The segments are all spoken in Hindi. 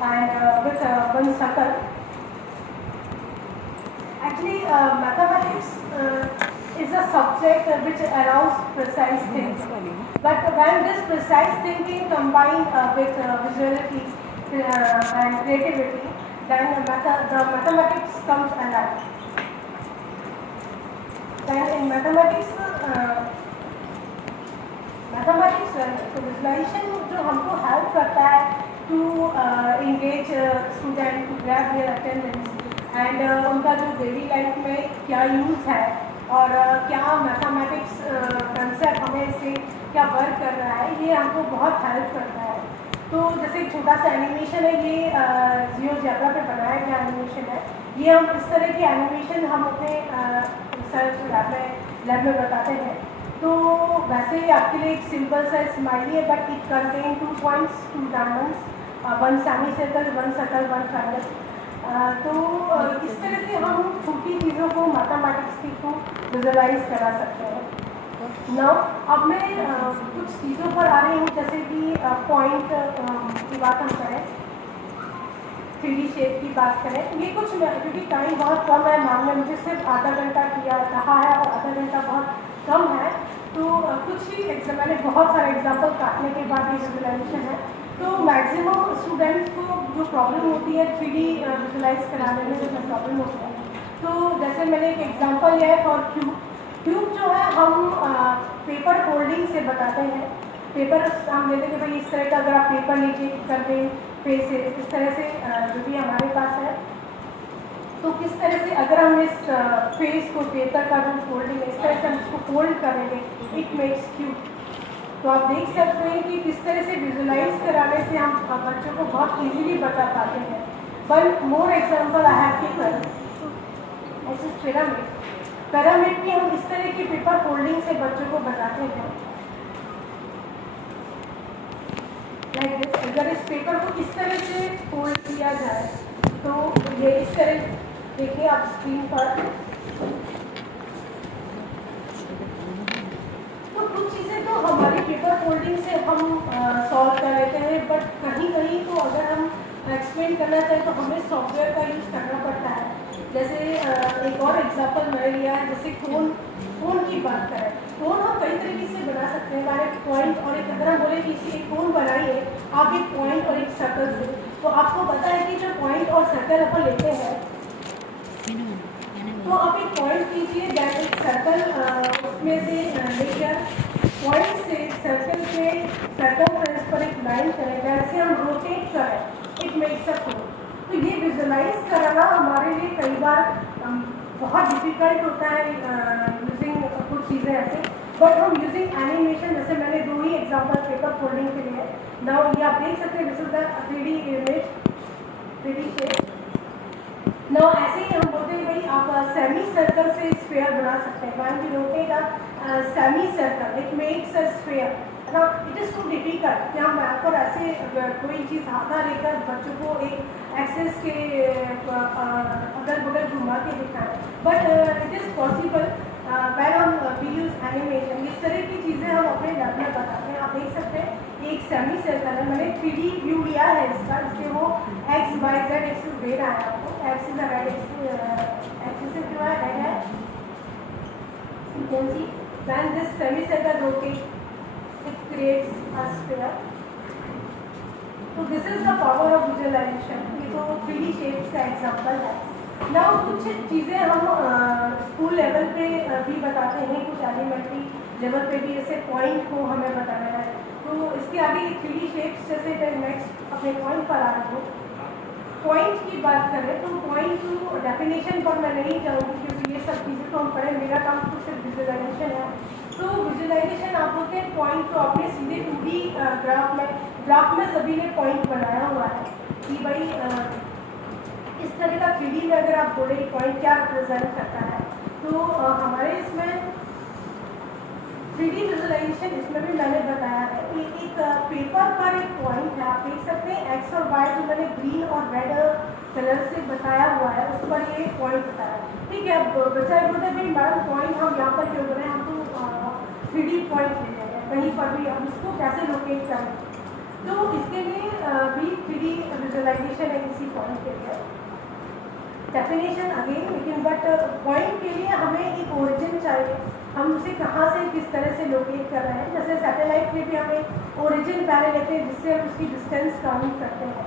and with one circle. Actually, mathematics is a subject which allows precise thinking. But when this precise thinking combined with visuality and creativity, then the mathematics comes alive. Then in mathematics, तो visualization जो हमको help करता है to engage student to grab their attendance and उनका जो डेली लाइफ में क्या यूज़ है और क्या मैथमेटिक्स कंसेप्ट हमें इससे क्या वर्क कर रहा है, ये हमको बहुत हेल्प करता है। तो जैसे एक छोटा सा एनिमेशन है, ये जियोजेब्रा पे बनाया गया एनिमेशन है। ये हम इस तरह की एनिमेशन हम अपने रिसर्च लैब में बताते हैं। तो वैसे ही आपके लिए एक सिंपल सा स्माइली है, but it contain 2 points, 2 diamonds, 1 semi circle, 1 circle, 1 triangle. तो इस तरह से हम छोटी चीज़ों को मैथमेटिक्स की को विजुअलाइज करा सकते हैं। नाउ अब मैं कुछ चीज़ों पर आ रही हूँ, जैसे कि पॉइंट की बात हम करें, 3D शेप की बात करें। ये कुछ क्योंकि टाइम बहुत कम है, मान लें मुझे सिर्फ आधा घंटा किया रहा है और आधा घंटा बहुत कम है, तो कुछ ही मैंने बहुत सारे एग्जाम्पल काटने के बाद ये विजुअलाइजेशन है। तो मैक्सिमम स्टूडेंट्स को जो प्रॉब्लम होती है 3D विजुअलाइज कराने में जो प्रॉब्लम होती है, तो जैसे मैंने एक एग्जांपल लिया है फॉर क्यूब जो है हम पेपर फोल्डिंग से बताते हैं। पेपर हम लेते हैं कि भाई इस तरह का अगर आप पेपर लीजिए करके पेज से इस तरह से जो भी हमारे पास है, तो किस तरह से अगर हम इस फेस को पेपर का जो फोल्डिंग है इस तरह से हम इसको फोल्ड करेंगे, इट मेक्स क्यूब। तो आप देख सकते हैं कि किस तरह से विजुलाइज कराने से हम बच्चों को बहुत इजीली बता पाते हैं। One more example I have given, this is pyramid की हम इस तरह की पेपर फोल्डिंग से बच्चों को बताते हैं लाइक दिस। अगर इस पेपर को इस तरह से फोल्ड किया जाए तो ये इस तरह देखिए आप स्क्रीन पर, तो कुछ चीज़ें तो हमारी पेपर फोल्डिंग से हम सॉल्व कर लेते हैं, बट कहीं कहीं तो अगर हम एक्सप्लेन करना चाहें तो हमें सॉफ्टवेयर का यूज़ करना पड़ता है। जैसे एक और एग्जांपल मैंने लिया है, जैसे कोन की बात करें, कोन हम कई तरीके से बना सकते हैं। हमारे पॉइंट और एक अगर हम बोले कि इसे एक कोन बनाइए आप एक पॉइंट और एक सर्कल से, तो आपको पता है कि जो पॉइंट और सर्कल अपन लेते हैं, तो आप एक पॉइंट कीजिए, दैट एक सर्कल उसमें से लेकर पॉइंट से सर्कल से सर्कल पर इस पर एक लाइन करें, वैसे हम रोटेट करें, इट मेक्स अ कोन। तो ये विजुलाइज कराना हमारे लिए कई बार बहुत डिफिकल्ट होता है यूजिंग कुछ चीज़ें ऐसे, बट हम यूजिंग एनिमेशन, जैसे मैंने 2 ही एग्जांपल पेपर फोल्डिंग के लिए। नाउ ये आप देख सकते हैं, this is the 3D image, 3D shape. Now ऐसे ही हम बोलते हैं भाई आप सेमी सर्कल से स्फीयर बना सकते हैं। When we rotate a semicircle, it makes a sphere. Now it is too difficult कि हम आपको ऐसे कोई चीज़ हाथा लेकर बच्चों को एक एक्सेस के अगल बगल घुमा के दिखाएं, but it is possible when हम वी यूज़ एनिमेशन। इस तरह की चीज़ें हम अपने लैब में बताते हैं। आप देख सकते हैं एक सेमी सर्कल है, मैंने 3D व्यू लिया है इसका, इसलिए वो एक्स वाई जेड एक्सिस दे रहा है आपको। एक्सिस रेड एक्सिस जो है रेड है, you can see when this semicircle rotates it creates a sphere. तो this is the power of visualisation. ये तो 3D शेप्स का एग्जांपल है। नाउ कुछ चीज़ें हम स्कूल लेवल पे भी बताते हैं, कुछ एलिमेंट्री लेवल पे भी, जैसे पॉइंट को हमें बताना है। तो इसके आगे 3D शेप्स, जैसे नेक्स्ट अपने पॉइंट पर आ रहे हो। पॉइंट की बात करें तो पॉइंट की डेफिनेशन पर मैं नहीं जाऊँगी क्योंकि ये सब चीज़ें तो हम पढ़ें, मेरा काम तो सिर्फ विजुअलाइजेशन है। तो विजुअलाइजेशन आप बोलते हैं पॉइंट को आपने सीधे 2D ग्राफ में सभी ने पॉइंट बनाया हुआ है कि भाई इस तरह का 3D में अगर आप बोले पॉइंट क्या रिप्रेजेंट करता है, तो हमारे इसमें 3D विजुअलाइजेशन इसमें भी मैंने बताया है कि एक पेपर पर एक पॉइंट है, आप देख सकते हैं एक्स और वाई जो मैंने ग्रीन और रेड कलर से बताया हुआ है उस पर ये पॉइंट बताया। ठीक है, अब बच्चा बोलते हैं भाई मैडम पॉइंट हम यहाँ पर क्यों बनाए, हम तो 3D पॉइंट ले रहे हैं कहीं पर भी, हम इसको कैसे लोकेट करें। तो इसके लिए भी 3D विजुअलाइजेशन विजुलाइजेशन है किसी पॉइंट के लिए, डेफिनेशन अगेन, लेकिन बट पॉइंट के लिए हमें एक ओरिजिन चाहिए, हम उसे कहाँ से किस तरह से लोकेट कर रहे हैं। जैसे सैटेलाइट में भी हमें ओरिजिन पहले लेते हैं जिससे हम उसकी डिस्टेंस काउंट करते हैं।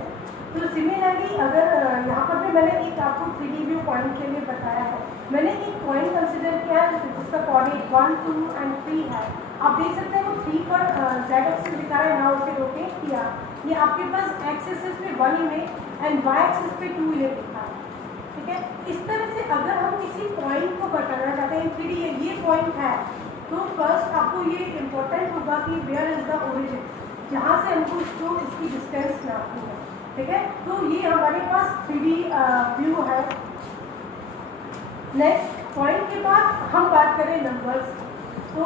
तो सिमिलरली अगर यहाँ पर भी मैंने एक आपको 3D व्यू पॉइंट के लिए बताया है, मैंने एक पॉइंट कंसिडर किया है जिसका कोऑर्डिनेट 1, 2 एंड 3 है। आप देख सकते हैं वो 3 पर जेड एक्सिस दिखा है, ना उसे रोटेट किया, ये आपके पास एक्स एक्सिस पे 1 इमेज एंड वाई एक्सिस पे 2 इमेज दिखा है, ठीक है। इस तरह से अगर हम किसी पॉइंट को बताना चाहते हैं 3D ये पॉइंट है, तो फर्स्ट आपको ये इम्पोर्टेंट होगा कि वेयर इज द ओरिजिन, जहाँ से हमको इसको इसकी डिस्टेंस नापनी है, ठीक है। तो ये हमारे पास 3D व्यू है। नेक्स्ट पॉइंट के बाद हम बात करें नंबर्स, तो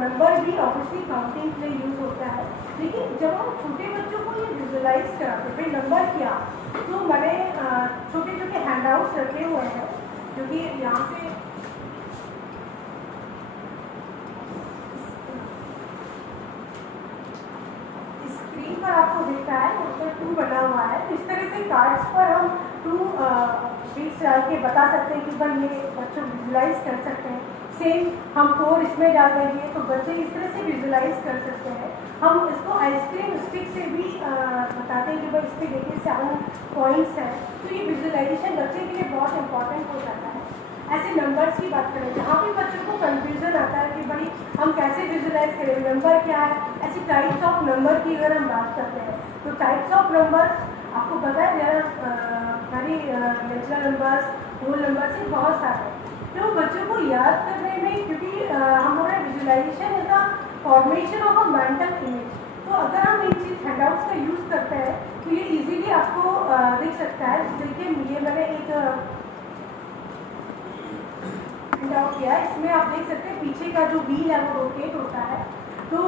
नंबर भी ऑब्वियसली काउंटिंग के लिए यूज होता है, लेकिन जब हम छोटे बच्चों को ये विजुलाइज कराते भाई नंबर क्या, तो मैंने छोटे छोटे हैंडआउट्स रखे हुए हैं जो कि यहाँ से स्क्रीन पर आपको दिख रहा है, उसमें 2 बना हुआ है। इस तरह से कार्ड्स पर हम 2 बीट्स डाल के बता सकते हैं कि भाई ये बच्चों विजुलाइज कर सकते हैं। सेम हम 4 इसमें डाल देंगे तो बच्चे इस तरह से विजुलाइज कर सकते हैं। हम इसको आइसक्रीम स्टिक से भी बताते हैं कि भाई इस पर देखिए 7 पॉइंट्स हैं, तो ये विजुलाइजेशन बच्चे के लिए बहुत इंपॉर्टेंट हो जाता है। ऐसे नंबर्स की बात करें, जहाँ भी बच्चों को कंफ्यूजन आता है कि भाई हम कैसे विजुलाइज करें, नंबर क्या है, ऐसी टाइप्स ऑफ नंबर की अगर हम बात करते हैं तो टाइप्स ऑफ नंबर आपको पता है very natural numbers, whole numbers, से बहुत सारे, तो बच्चों को याद करने में, क्योंकि हमारा visualisation is the formation of a mental image, तो अगर हम इन चीज हैंडआउट्स का यूज़ करते हैं तो ये इजीली आपको दिख सकता है। देखिए ये मैंने एक हैंडआउट किया है, इसमें आप देख सकते हैं पीछे का जो व्हील है वो रोटेट होता है। तो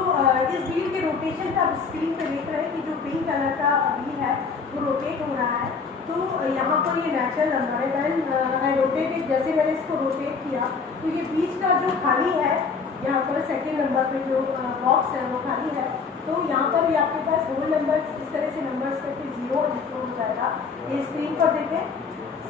इस व्हील के रोटेशन का आप स्क्रीन पे देख रहे हैं कि जो पिंक कलर का व्हील है वो रोटेट हो रहा है। तो यहाँ पर ये नेचुरल नंबर है, देन आई रोटेटेड, जैसे मैंने इसको रोटेट किया तो ये बीच का जो खाली है यहाँ पर सेकेंड नंबर पे जो बॉक्स है वो खाली है, तो यहाँ पर भी आपके पास होल नंबर इस तरह से नंबर्स करके 0 इंक्लूड हो जाएगा। ये स्क्रीन पर देखें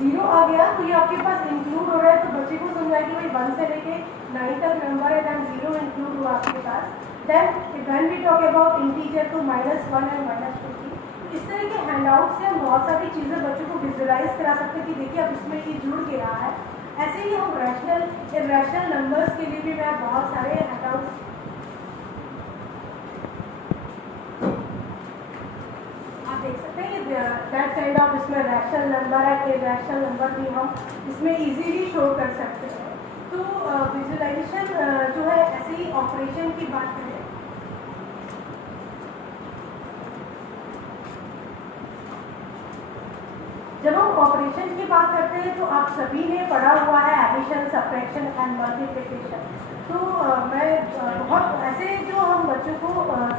0 आ गया तो ये आपके पास इंक्लूड हो रहा है, तो बच्चे को समझ आएगी भाई 1 से लेके 9 तक नंबर है, देन 0 इंक्लूड हुआ आपके पास। Then when we talk about integer तो -1 एंड -20, इस तरह के हैंडआउट से हम बहुत सारी चीज़ें बच्चों को विजुलाइज करा सकते हैं कि देखिए अब इसमें ये जुड़ के रहा है। ऐसे ही हम रैशनल इरेशनल नंबर्स के लिए भी मैं बहुत सारे हैंडआउट्स आप देख सकते हैं, ये दैट काइंड ऑफ इसमें रैशनल नंबर है, इरेशनल नंबर भी हम इसमें इजीली शो कर सकते हैं। तो विजुलाइजेशन जो है ऐसे ही ऑपरेशन की बात करें, जब हम ऑपरेशन की बात करते हैं तो आप सभी ने पढ़ा हुआ है एडिशन, सब्ट्रैक्शन एंड मल्टीप्लिकेशन। तो मैं बहुत ऐसे जो हम बच्चों को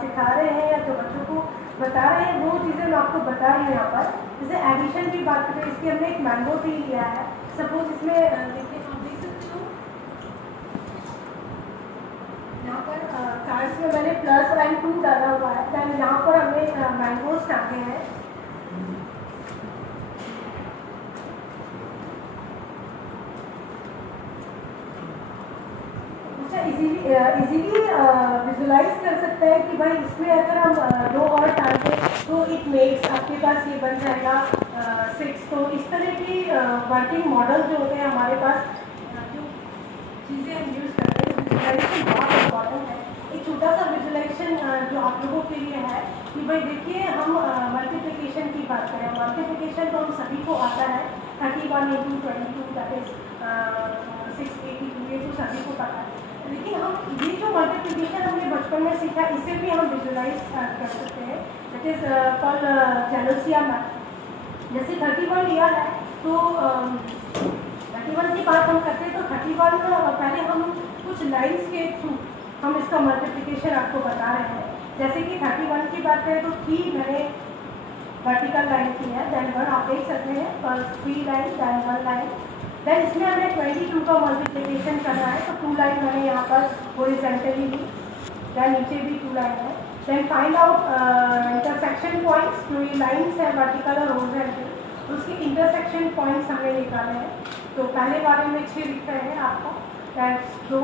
सिखा रहे हैं या जो बच्चों को बता रहे हैं वो चीज़ें मैं आपको बता रही हूँ यहाँ पर। जैसे एडिशन की बात करें, इसकी हमने एक मैंगो ट्री लिया है, सपोज इसमें देखिए आप देख सकते हो यहाँ पर कार्ड्स में मैंने +2 डाला हुआ है, दैन यहाँ पर हमने मैंगोज टांगे हैं। इजीली विजुलाइज कर सकते हैं कि भाई इसमें अगर हम 2 और डालते तो इट मेक्स आपके पास ये बन जाएगा 6। तो इस तरह की वर्किंग मॉडल जो होते हैं हमारे पास, जो चीज़ें हम यूज़ करते हैं, विजुलाइजेशन बहुत इम्पॉर्टेंट है। एक छोटा सा विजुलाइजेशन जो आप लोगों के लिए है कि भाई देखिए हम मल्टीप्लिकेशन की बात करें, मल्टीप्लिकेशन तो हम सभी को आता है, 31 × 22 दैट इज 682, ये तो सभी को पता है। लेकिन हम ये जो मल्टीप्लिकेशन हमने बचपन में सीखा, इसे भी हम विजुलाइज कर सकते हैं, दैट इज कॉल्ड जेलोसिया मैथ। जैसे 31 लिया है तो 31 की बात हम करते हैं तो 31 पहले हम कुछ लाइन्स के थ्रू हम इसका मल्टीप्लिकेशन आपको बता रहे हैं। जैसे कि 31 की बात करें तो 3 मैंने वर्टिकल लाइन की है, देन 1 आप देख सकते हैं, first 3 line, then 1 line, then इसमें हमें 22 का मल्टीप्लिकेशन करना है तो 2 लाइन मैंने यहाँ पर हॉरिजॉन्टली ली, देन नीचे भी 2 लाइन है, then find out intersection points, जो ये लाइन्स है वर्टिकल और हॉरिजॉन्टल, उसके इंटरसेक्शन पॉइंट्स हमने निकाले हैं। तो पहले वाले में 6 दिख रहे हैं आपको, दैट्स 2,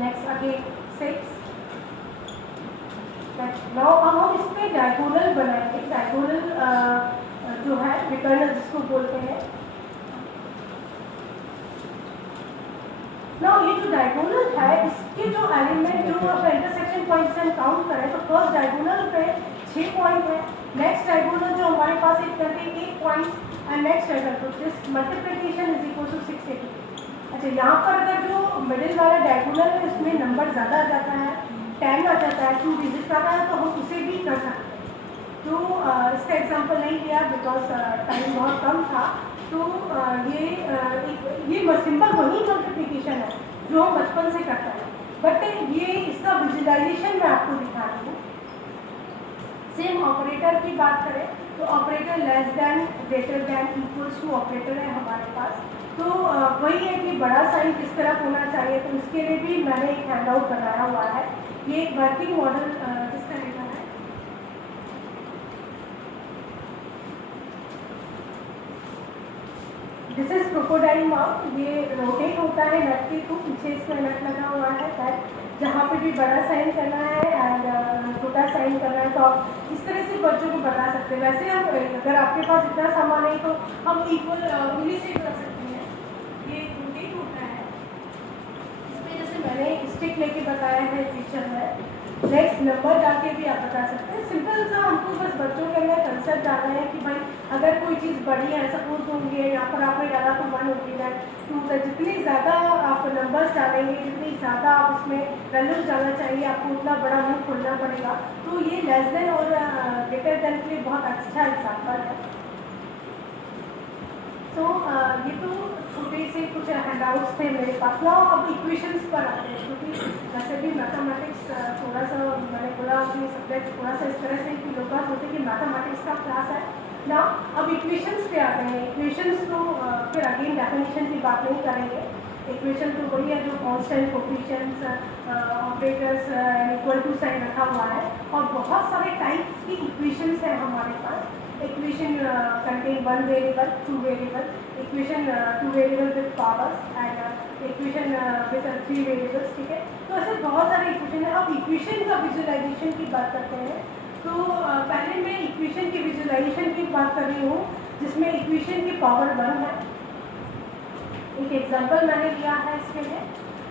नेक्स्ट अगेन 6। नाउ अब हम इस पर डायगोनल बनाएंगे। डायगोनल जो है विकर्ण जिसको बोलते हैं। नाउ ये जो डायगोनल है, इसके जो एलिमेंट जो इंटरसेक्शन पॉइंट से हम काउंट करें तो फर्स्ट डायगोनल पे 6 पॉइंट है, नेक्स्ट डायगोनल जो हमारे पास एक करके 8 points and next diagonal this multiplication is equal to 680। अच्छा, यहाँ पर अगर जो मिडिल वाला डायगोनल है उसमें नंबर ज़्यादा आ जाता है, 10 आ जाता है, 2 डिजिट आता है, तो हम उसे भी कर सकते हैं। तो इसका एग्जांपल नहीं लिया बिकॉज टाइम बहुत कम था। तो ये सिंपल वही मल्टीप्लिकेशन है जो हम बचपन से करते हैं, बट ये इसका विजुलाइजेशन मैं आपको दिखा रही हूँ। सेम ऑपरेटर की बात करें तो operator less than, greater than, equals to operator है हमारे पास। तो वही है कि बड़ा साइन किस तरफ होना चाहिए, तो इसके लिए भी मैंने एक हैंड आउट बनाया हुआ है। ये एक वर्किंग मॉडल किस तरह का है। This is crocodile mouth. ये रोटेट होता है नट के थ्रू, पीछे इसमें नट लगा हुआ है दैट जहाँ पे भी बड़ा साइन करना है एंड छोटा साइन करना है, तो आप इस तरह से बच्चों को बता सकते हैं। वैसे हम अगर आपके पास इतना सामान है तो हम इक्वल उंगली से कर सकते हैं। ये रोटेट होता है, इसमें जैसे मैंने स्टिक लेके बताया है टीचर में, नेक्स्ट नंबर डाल के भी आप बता सकते हैं। सिंपल सा हमको बस बच्चों के अंदर कंसेप्ट डालना है कि भाई अगर कोई चीज़ बड़ी है, सपोज होंगे यहाँ पर आपने डाला तो 1 होगी, दैट 2, जितनी ज़्यादा आप नंबर्स डालेंगे, जितनी ज़्यादा आप उसमें वैल्यूज डालना चाहिए, आपको उतना बड़ा मुंह खोलना पड़ेगा। तो ये लेस देन और ग्रेटर देन के लिए बहुत अच्छा एग्जाम्पल है। तो ये तो छोटे से कुछ हैंडआउट्स थे मेरे पास। ना अब इक्वेशंस पर आते हैं, क्योंकि वैसे भी मैथमेटिक्स थोड़ा सा मैंने बोला कि सब्जेक्ट थोड़ा सा इस तरह से कि लोग बात होते हैं कि मैथमेटिक्स का क्लास है ना। अब इक्वेशंस पे आते हैं। इक्वेशंस तो फिर अगेन डेफिनेशन की बात नहीं करेंगे। इक्वेशन तो वही है जो constant, coefficients, operators, equal to sign रखा हुआ है, और बहुत सारे टाइप्स की इक्वेशंस हैं हमारे पास। equation contain 1 variable, 2 variable, equation 2 variable with powers and equation with 3 variables, ठीक है। तो ऐसे बहुत सारे इक्वेशन है। अब इक्वेशन का विजुअलाइजेशन की बात करते हैं, तो पहले मैं इक्वेशन की विजुअलाइजेशन की बात कर रही हूँ जिसमें इक्वेशन की पावर 1 है। एक एग्जांपल मैंने लिया है इसके लिए,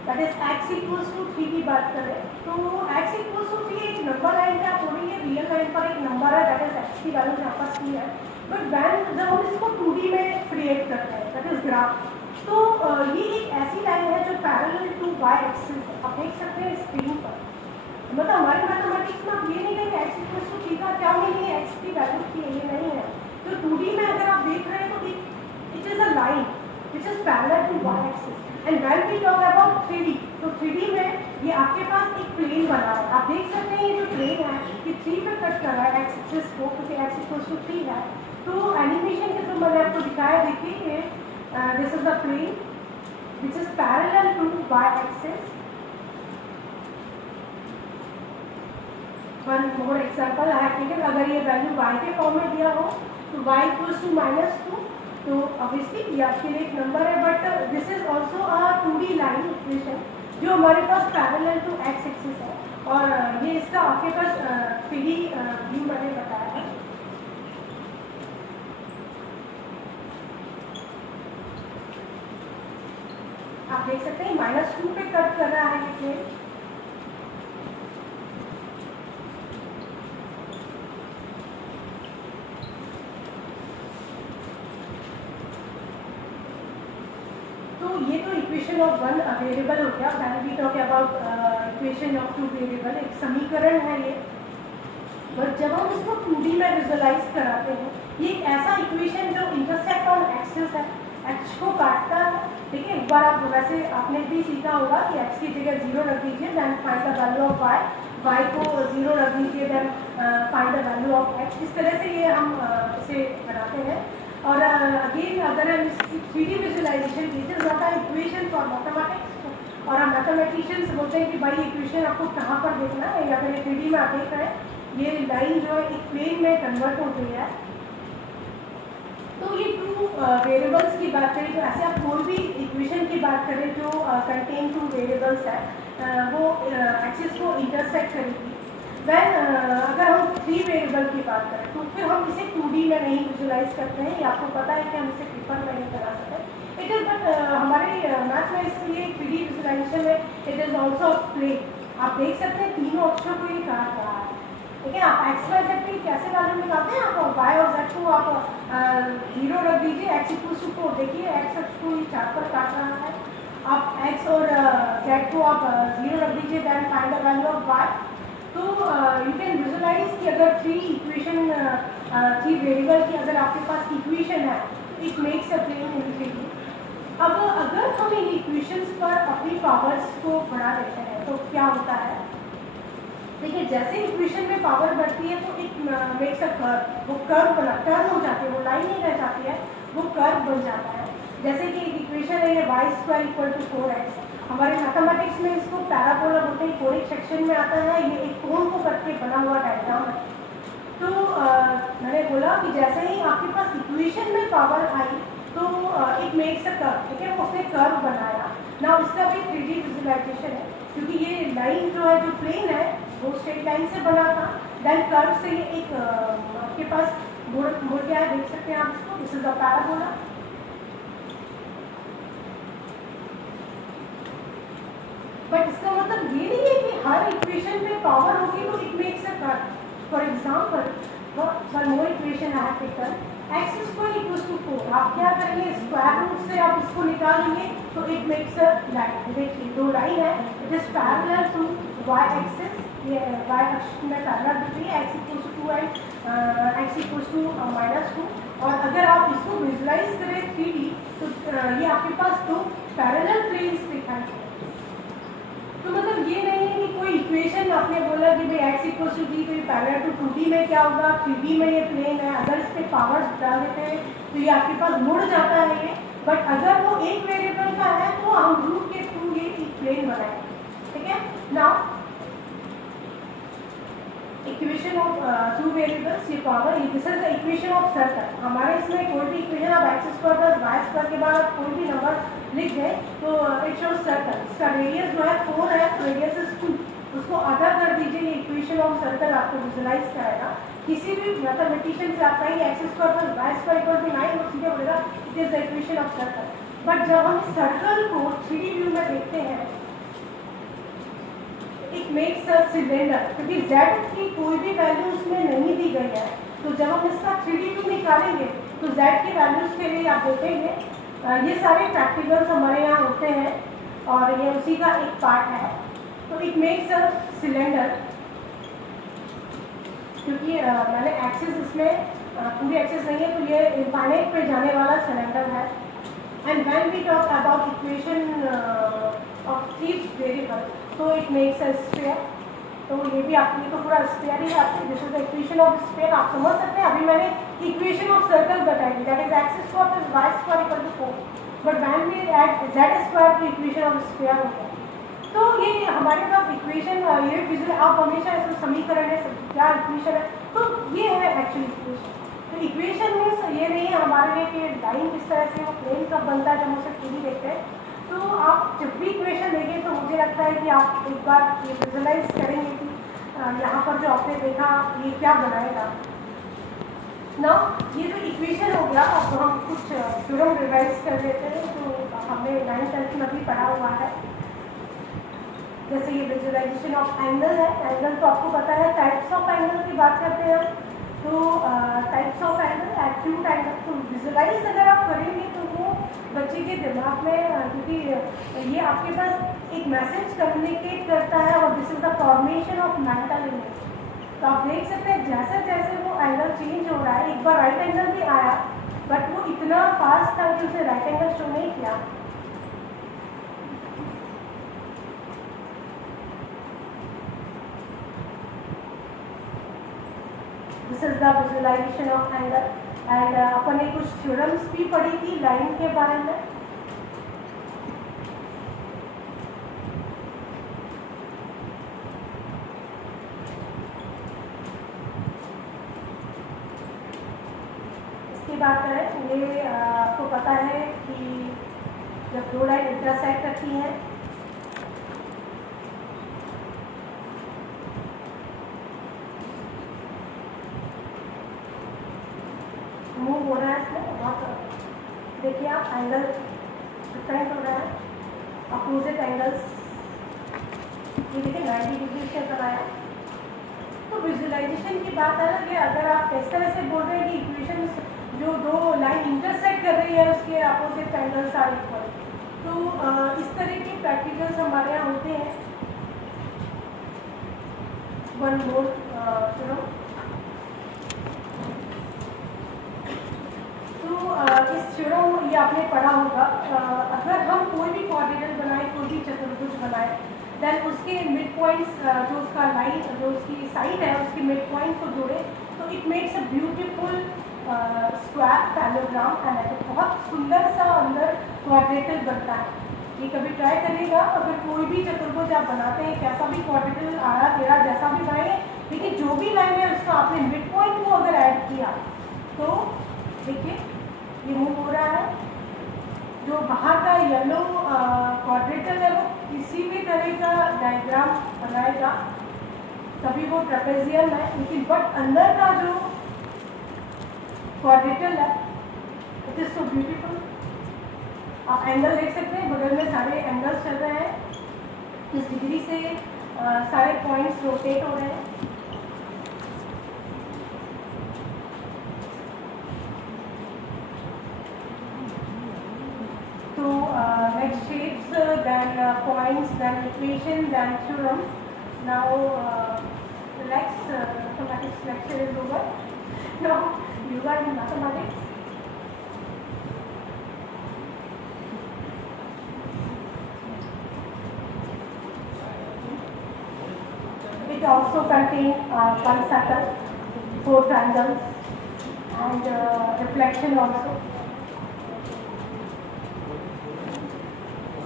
that is x equals to 3 की बात करें तो x इक्वल्स टू 3 एक नंबर लाइन का थोड़ी है, रियल लाइन पर एक नंबर है, दैट इज x की वैल्यू यहाँ पर 3 है। बट वैन जब हम इसको 2D में क्रिएट करते हैं, दैट इज ग्राफ, तो ये एक ऐसी लाइन है जो पैरेलल टू y एक्सिस है। आप देख सकते हैं स्क्रीन पर। मतलब हमारे मैथमेटिक्स में आप ये नहीं कहेंगे x इक्वल्स टू 3 का क्या मीनिंग है, x की वैल्यू की ये नहीं है। तो 2D में अगर आप देख रहे हैं तो it is a line which is parallel to y axis, and when we talk about 3D, तो 3D में ये आपके पास एक प्लेन बना है। आप देख सकते हैं ये जो प्लेन है कि 3 पे कट कर रहा है x एक्सिस को, क्योंकि x इक्वल्स टू 3 है। तो एनिमेशन के थ्रू मैंने आपको दिखाया, देखिए this is the plane which is parallel to y axis। One more example है, ठीक है। अगर ये वैल्यू y के फॉर्म में दिया हो तो y इक्वल्स टू -2, तो ऑब्वियसली ये आपके लिए एक नंबर है, but this is also a 2D line equation जो हमारे पास पैरेलल टू x एक्सिस है, और ये इसका आपके पास 3D व्यू मैंने बताया है। आप देख सकते हैं -2 पे कट कर रहा है ये प्लेन। ये तो इक्वेशन ऑफ 1 वेरिएबल हो गया। When we talk about equation of 2 variable, एक समीकरण है ये। बट जब हम इसको 2D में विजुअलाइज कराते हैं, ये एक ऐसा इक्वेशन जो इंटरसेक्ट ऑन एक्सिस है, x को काटता है, ठीक है। एक बार आप वैसे आपने भी सीखा होगा कि x की जगह 0 रख दीजिए, then find the value of y को 0 रख दीजिए, then find the value of x। इस तरह से ये हम इसे बनाते हैं। और अगेन अगर हम इसकी 3D visualisation, this is not a equation for mathematics, और हम मैथमेटिशियंस बोलते हैं कि भाई इक्वेशन आपको कहाँ पर देखना है, या फिर 3D में आप देख रहे हैं ये लाइन जो है एक प्लेन में कन्वर्ट हो गई है। तो ये टू वेरिएबल्स की बात करें, तो ऐसे आप कोई भी इक्वेशन की बात करें जो कंटेन टू वेरिएबल्स है वो एक्सिस को इंटरसेक्ट करेगी। वैन अगर हम 3 वेरिएबल की बात करें तो फिर हम इसे 2D में नहीं विजुलाइज करते हैं, ये आपको पता है कि हम इसे पेपर में नहीं करा सकते। इट इज़ बट हमारे मैथ्स में इसलिए 3D विजुलाइजेशन है, इट इज़ ऑल्सो प्लेन। आप देख सकते हैं तीनों अक्षरों को ये काट रहा है, ठीक है। आप एक्स वाई जेड पे कैसे वैल्यू निकालते हैं, आप वाई और जेड को आप 0 रख दीजिए, एक्स इक्वल्स टू 4, देखिए एक्स अक्ष को ये 4 पर काट रहा है। आप एक्स और जेड को आप 0 रख दीजिए, then find the value of y. तो यू कैन विजुलाइज कि अगर 3 वेरिएबल की अगर आपके पास इक्वेशन है, it makes a plane in 3D। अब अगर हम इन इक्वेशंस पर अपनी पावर्स को बढ़ा देते हैं तो क्या होता है, देखिए जैसे इक्वेशन में पावर बढ़ती है तो इट मेक्स अ कर्व, वो कर्व बना टर्न हो जाती है, वो लाइन नहीं रह जाती है, वो कर्व बन जाता है। जैसे कि एक इक्वेशन है ये y² = 4x, हमारे मैथमेटिक्स में इसको पैराबोला बोलते हैं, कोनिक सेक्शन में आता है, ये एक कोन को करके बना हुआ डायग्राम है। तो मैंने बोला कि जैसे ही आपके पास इक्वेशन में पावर आई तो इट मेक्स अ कर्व, ठीक है, उसने कर्व बनाया ना, इसका भी 3D विजुलाइजेशन है, क्योंकि ये लाइन जो है जो प्लेन है वो स्ट्रेट लाइन से बना था, देन कर्व से ये एक आपके पास मुड़ गया है, देख सकते हैं आप इसको, this is a parabola. But इसका मतलब ये नहीं है कि हर इक्वेशन में पावर होगी तो it makes a curve. For example one more equation I have taken, x² = 4, आप क्या करेंगे, स्क्वायर रूट से आप इसको निकालेंगे तो इट मेक्स अ लाइन। देखिए दो लाइन है, it is parallel to y axis, ये y अक्ष में पैरेलल दिख रही है, x = 2 एंड x = -2। और अगर आप इसको विजुलाइज करें 3D तो ये आपके पास दो पैरेलल प्लेन्स दिखाई देंगे। तो मतलब ये नहीं है कि कोई इक्वेशन आपने बोला कि भाई x = b तो ये पैरेलल टू 2D में क्या होगा, 3D में ये प्लेन है, अगर इस पे पावर डाल देते हैं तो ये आपके पास मुड़ जाता है ये। बट अगर वो एक वेरिएबल का है तो हम रूट के थ्रू ये एक प्लेन बनाएंगे, ठीक है। नाउ इक्वेशन ऑफ 2 वेरिएबल्स, ये पावर, ये this is the equation of circle. हमारे इसमें कोई भी इक्वेशन आप x² + y² के बाद आप कोई भी नंबर लिख दें तो इट शोज सर्कल। इसका रेडियस जो है 4 है, रेडियस इज 2, उसको आधा कर दीजिए, ये इक्वेशन ऑफ सर्कल आपको विजुलाइज कराएगा। किसी भी मैथमेटिशियन से आप कहेंगे x² + y² = 9, वो सीधे बोलेगा it is the equation of circle. But जब हम सर्कल को 3D व्यू में देखते हैं इट मेक्स अ सिलेंडर, क्योंकि z की कोई भी वैल्यू उसमें नहीं दी गई है, तो जब हम इसका 3D व्यू निकालेंगे तो z की वैल्यूज के लिए आप देखेंगे ये सारे प्रैक्टिकल्स हमारे यहाँ होते हैं और ये उसी का एक पार्ट है। तो इट मेक्स अ सिलेंडर, क्योंकि मैंने एक्सिस इसमें पूरी एक्सिस नहीं है तो ये इनफाइनाइट पे जाने वाला सिलेंडर है। And when we talk about equation of 3 variable तो इट मेक्स अ स्फीयर। तो ये भी आपके लिए तो पूरा स्फीयर ही है, आपके this is the equation of sphere, आप समझ सकते हैं। अभी मैंने इक्वेशन ऑफ सर्कल बताई थी, that is x² + y² = 4, but when we add z² तो इक्वेशन ऑफ स्फीयर हो गया। तो ये हमारे पास इक्वेशन, ये विजुअल आप हमेशा इसमें समीकरण है, क्या इक्वेशन है, तो ये है एक्चुअली इक्वेशन। तो इक्वेशन मीन्स ये नहीं है हमारे लिए कि लाइन किस तरह से वो प्लेन कब बनता है, जब हम उसे 3D देखते हैं। तो आप जब भी इक्वेशन देंगे तो मुझे लगता है कि आप एक बार ये विजुलाइज करेंगे कि यहाँ पर जो आपने देखा ये क्या बनाएगा ना। ये तो इक्वेशन हो गया। अब हम कुछ थ्योरम रिवाइज कर लेते हैं जो हमने 9th 10th में भी पढ़ा हुआ है। जैसे ये विजुलाइजेशन ऑफ एंगल है, एंगल तो आपको पता है। टाइप्स ऑफ एंगल की बात करते हैं तो types of angle, acute angle, तो विजुलाइज अगर आप करेंगे तो वो बच्चे के दिमाग में, क्योंकि ये आपके पास एक मैसेज कम्युनिकेट करता है और this is the formation of mental image. तो आप देख सकते हैं जैसे जैसे वो एंगल चेंज हो रहा है, एक बार राइट एंगल भी आया बट वो इतना फास्ट था कि उसे राइट एंगल शो नहीं किया। This is the visualization of angle. And अपन ने कुछ थ्योरम्स भी पढ़ी थी लाइन के बारे में। बात करें, ये आपको पता है कि जब दो लाइन इंटरसेक्ट करती हैं मूव हो रहा है, इसमें बहुत देखिए आप एंगल डिफरेंट हो रहा है, अपोजिट एंगल्स, ये देखिए 90 डिग्री से बनाया। तो विजुअलाइजेशन की बात है ना कि अगर आप इस तरह से बोल रहे हैं कि इक्वेशन जो दो लाइन इंटरसेक्ट कर रही है उसके अपोजिट एंगल्स आर इक्वल, तो इस तरह के प्रैक्टिकल्स हमारे यहाँ होते हैं। वन मोर इस थ्योरम ये आपने पढ़ा होगा, अगर हम कोई भी क्वाड्रेटल बनाए, कोई भी चतुर्भुज बनाए, देन उसके मिड पॉइंट्स जो उसका लाइन जो उसकी साइड है उसके मिड पॉइंट को जोड़े तो it makes a beautiful square parallelogram and बहुत सुंदर सा अंदर क्वाड्रेटल बनता है। ये कभी ट्राई करिएगा, अगर कोई भी चतुर्भुज आप बनाते हैं, कैसा भी क्वाड्रेटल आड़ा टेढ़ा जैसा भी बनाएंगे, लेकिन जो भी लाइन है उसका आपने मिड पॉइंट को अगर ऐड किया तो देखिए ये मूव हो रहा है। जो बाहर का येलो क्वाड्रेटल है वो किसी भी तरह का डायग्राम बनाएगा तभी वो ट्रेपेजियम है, लेकिन बट अंदर का जो क्वाड्रेटल है इट इज सो ब्यूटीफुल। आप एंगल देख सकते हैं, बगल में सारे एंगल्स चल रहे हैं, इस डिग्री से सारे पॉइंट्स रोटेट हो रहे हैं। Next shapes, then points, then equation, then theorems. Now relax, mathematics lecture is over. Now you are in mathematics. It also contains one circle, 4 triangles, and reflection also.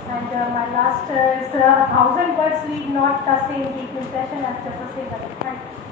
And my last is 1,000 words leave not the same deep impression as just a single. Thank you.